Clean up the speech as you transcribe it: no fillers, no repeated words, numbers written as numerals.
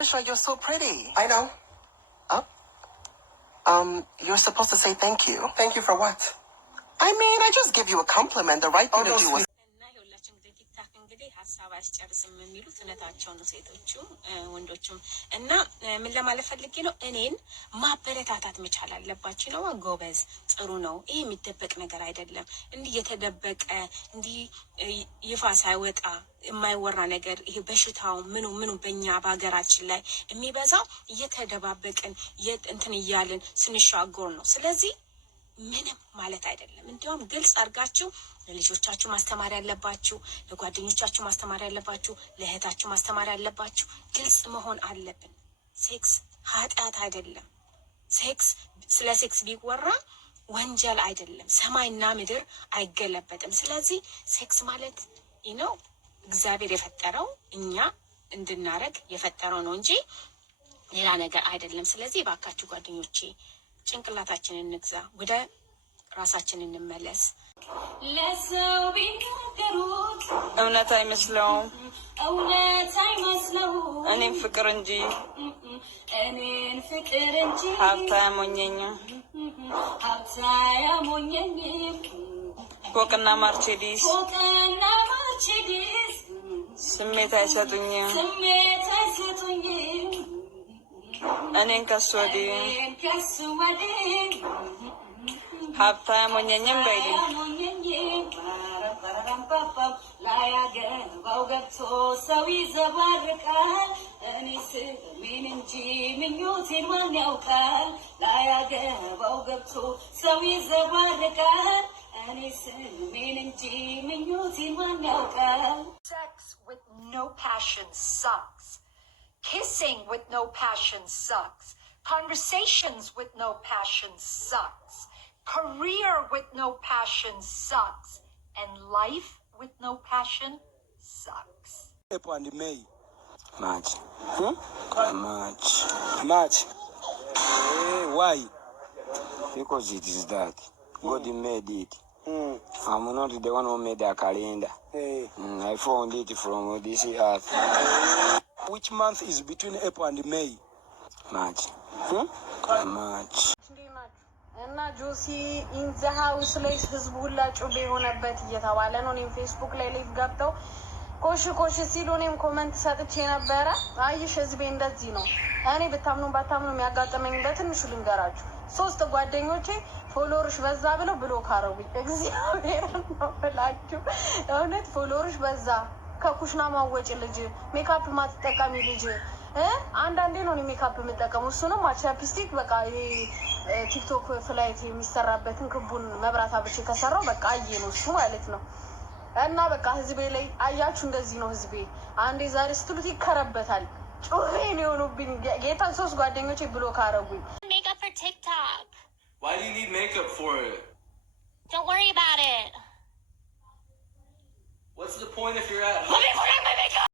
Trisha, you're so pretty. I know. Oh. You're supposed to say thank you. Thank you for what? I mean, I just give you a compliment. The right thing to do was... ሀሳብ አያስጨርስም የሚሉት እውነታቸው ነው። ሴቶቹ ወንዶቹም እና ምን ለማለት ፈልጌ ነው፣ እኔን ማበረታታት መቻል አለባችሁ ነው። ጎበዝ፣ ጥሩ ነው። ይሄ የሚደበቅ ነገር አይደለም። እንዲህ የተደበቀ እንዲህ ይፋ ሳይወጣ የማይወራ ነገር ይሄ በሽታው ምኑ በእኛ በሀገራችን ላይ የሚበዛው እየተደባበቅን እንትን እያልን ስንሻገር ነው። ስለዚህ ምንም ማለት አይደለም። እንዲያውም ግልጽ አድርጋችሁ ለልጆቻችሁ ማስተማር ያለባችሁ፣ ለጓደኞቻችሁ ማስተማር ያለባችሁ፣ ለእህታችሁ ማስተማር ያለባችሁ። ግልጽ መሆን አለብን። ሴክስ ኃጢአት አይደለም። ስለ ሴክስ ቢወራ ወንጀል አይደለም። ሰማይና ምድር አይገለበጥም። ስለዚህ ሴክስ ማለት ነው እግዚአብሔር የፈጠረው እኛ እንድናረግ የፈጠረው ነው እንጂ ሌላ ነገር አይደለም። ስለዚህ ባካችሁ ጓደኞቼ ጭንቅላታችንን እንግዛ፣ ወደ ራሳችን እንመለስ። ለሰው ቢናገሩት እውነት አይመስለውም፣ እውነት አይመስለውም። እኔን ፍቅር እንጂ ሀብታ ያሞኘኝም ፎቅና ማርቼዲስ ስሜት አይሰጡኝም። እኔን ከሱ ወዲህ ሀብታ ያሞኘኝም በይልኝ። ላያገባው ገብቶ ሰው ይዘባርቃል። እኔ ስሜን እንጂ ምኞቴን ማን ያውቃል? ላያገባው ገብቶ ሰው ይዘባርቃል። እኔ ስሜን እንጂ ምኞቴን ማን ያውቃል? Sex with no passion sucks. Kissing with no passion sucks. Conversations with no passion sucks. Career with no passion sucks. And life with no passion sucks. April and May. March. March. Hey, why? Because it is that. God made it. I'm not the one who made the calendar. Hey. I found it from this earth. Which month is between April and May? March. March. እና ጆሲ ኢን ዘ ሃውስ ላይ ህዝቡ ሁላ ጩቤ የሆነበት እየተባለ ነው። እኔም ፌስቡክ ላይ ሊቭ ገብተው ኮሽ ሲሉ እኔም ኮመንት ሰጥቼ ነበረ። አይሽ ህዝቤ እንደዚህ ነው። እኔ ብታምኑ ባታምኑ የሚያጋጥመኝ በትንሹ ልንገራችሁ። 3 ጓደኞቼ ፎሎወርሽ በዛ ብለው ብሎክ አረጉኝ። እግዚአብሔር ነው ብላችሁ እውነት ፎሎወርሽ በዛ፣ ከኩሽና ማወጭ ልጅ፣ ሜካፕ ማትጠቀሚ ልጅ አንዳንዴ ነው ሜካፕ የምጠቀመው። እሱንም ቻፕስቲክ በቃ ቲክቶክ ፍላይት የሚሰራበትን ክቡን መብራት አብቼ ከሰራው በቃ አየ ነው እሱ ማለት ነው። እና በቃ ህዝቤ ላይ አያችሁ፣ እንደዚህ ነው ህዝቤ። አንዴ ዛሬ ስትሉት ይከረበታል። ጩኸን የሆኑብኝ ጌታን 3 ጓደኞቼ ብሎክ አረጉኝ። Makeup for TikTok. Why do you need makeup for it? Don't worry about it. What's the point if you're at home? Let me put on my makeup!